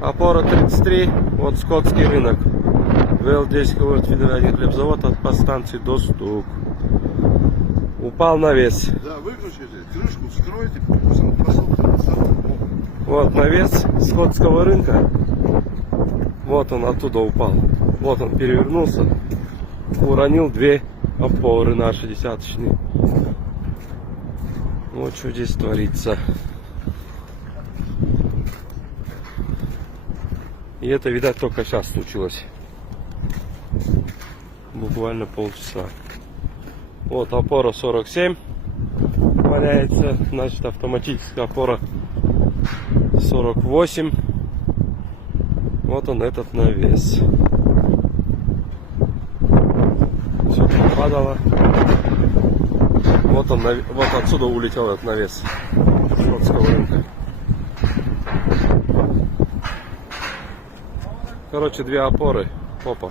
Опора 33, вот скотский рынок. ВЛ-10 говорит федеральный хлебзавод от подстанции до Стук. Упал навес. Да, выключите, крышку вскройте, пошел. Вот навес скотского рынка. Вот он оттуда упал. Вот он перевернулся. Уронил две опоры наши десяточные. Вот что здесь творится. И это, видать, только сейчас случилось. Буквально полчаса. Вот опора 47 валяется. Значит, автоматическая опора 48. Вот он, этот навес. Все попадало. Вот он, вот отсюда улетел этот навес скотского рынка. Короче, две опоры. Опа.